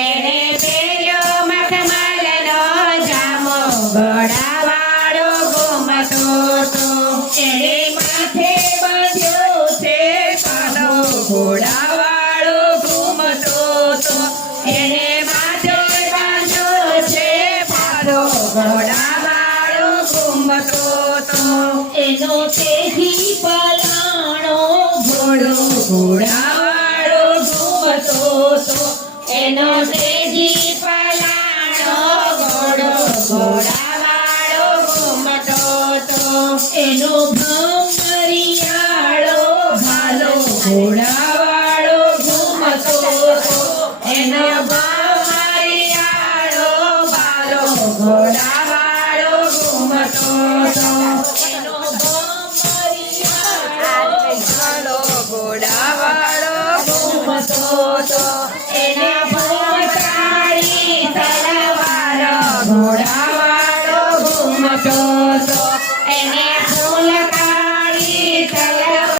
એને પહેર્યો મખમલનો જામો ઘોડાવાળો ઘૂમતો તો એને માથે બાંધ્યો છે પાનો ઘોડાવાળો ઘૂમતો તો એને માથે બાંધ્યો છે પાનો ઘોડાવાળો ઘૂમતો તો એનો તેજી પલાણો ઘોડો ઘોડાવાળો ઘૂમતો તો એનો તેજી પલાણો ઘોડો ઘોડાવાળો ઘૂમતો તો એનો ભમરિયાળો ભાલો ઘોડાવાળો ઘૂમતો તો એનો ભમરિયાળો ભાલો ઘોડા